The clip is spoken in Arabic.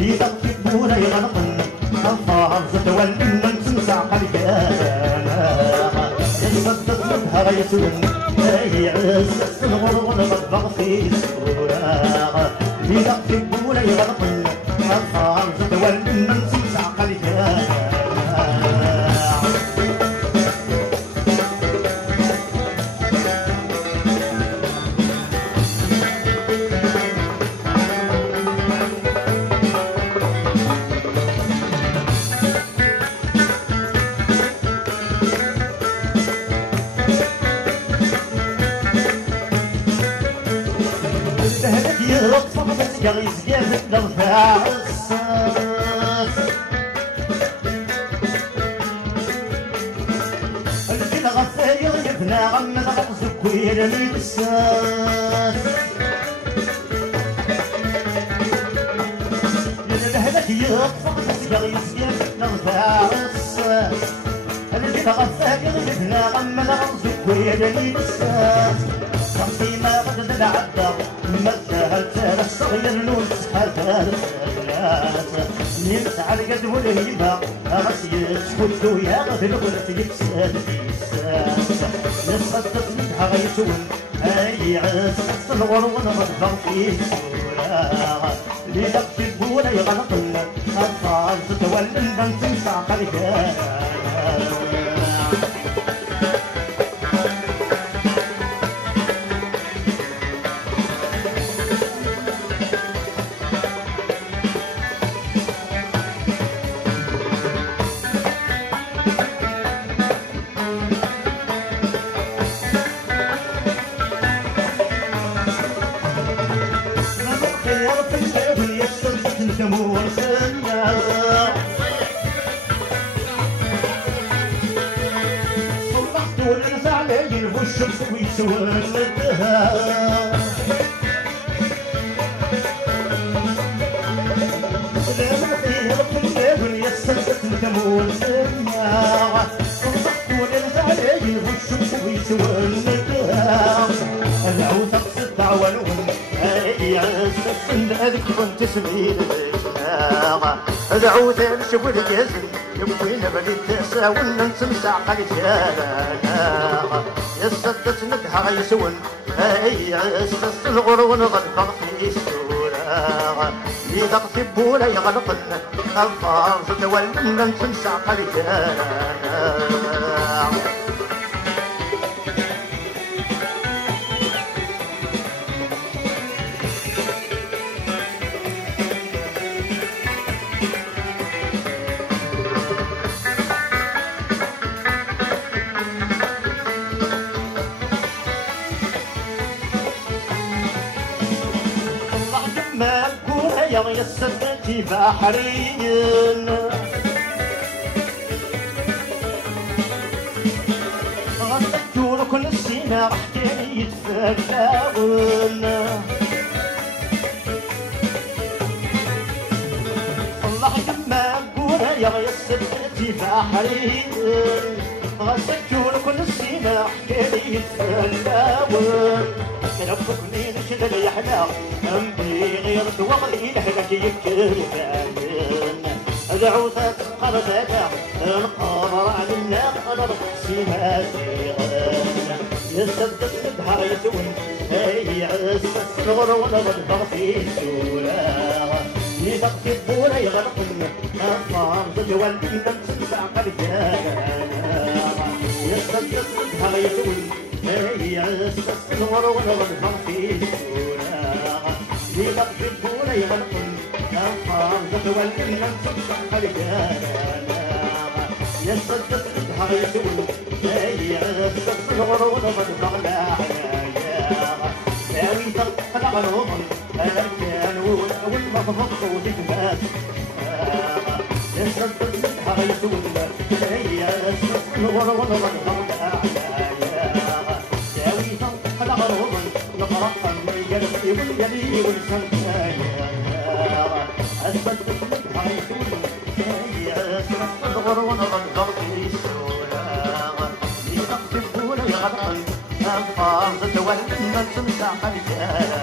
يطفي ولا يغلقن الفار تولي من تنسى قلقانا يصدق منها غيتون يعز الغرب والمطبخ في السورة يطفي ولا يغلقن الفار تولي من تنسى قلقانا يزقف الرفاع الصاص الجن غفاير يبنى غمد غرز كوير الساس للهلك يطفق تسقر يزقف الرفاع الصاص الجن غفاير يبنى غمد غرز كوير الساس صحتي ما غد العدى مزهل تالا الصغير نون سحال يمسع القد والهيبة غاس يسكتو يا غفل ولت يكسال بيساس يصدق منها غيتون اي عز الصغر ونغضب في السورة ليلة بولا يغلقن الأطفال تتولى البنت تنسى قلقان الشمس ويسودها لما فيها الليل يسلسل تمول سماع وصحوا للغالي والشمس ويسودها العود تقصد عوالهم اي عز هذيك كنت سمين العود نشوف الجزم يبوينا بديت تساوينا نسمسع قلتانا يصدت ندها يسون اي عسس الغر ونغلق في السورة يضغط بولا يغلقن الفار تولنا نسمسع قلتانا يا السدتي بحرين غنتجور كل السنة حكاية فلاون الله يما نقول يا السدتي بحرين غنتجور كل السنة حكاية فلاون ربكني نشغل يا حلا أمي غير توغلي لحلك يبكر فاهمين دعوتك قربتك القمر على النقر سماتي يصدق بدها يسون اي عسس الغر ونغضب في السورة يبقي بولا يغرقن الطار تتولي تنسى قلبانا يصدق بدها يسون اي عسس الغر ونغضب في السورة يبقي بولا يغرقن الطار تتولي تنسى قلبانا يصدق بدها يسون اي عسس الغر ونغضب داوي تقلع الغضن الكانون والمضبط وتكباس يصدق منها يسون هي الغر والغضب داوي تقلع الغضن نقرق اليدي واليدي والسنتايا يصدق منها يسون هي الغر والغضب يغطي ولا يغطي الفاظ تولى تمسح الجاه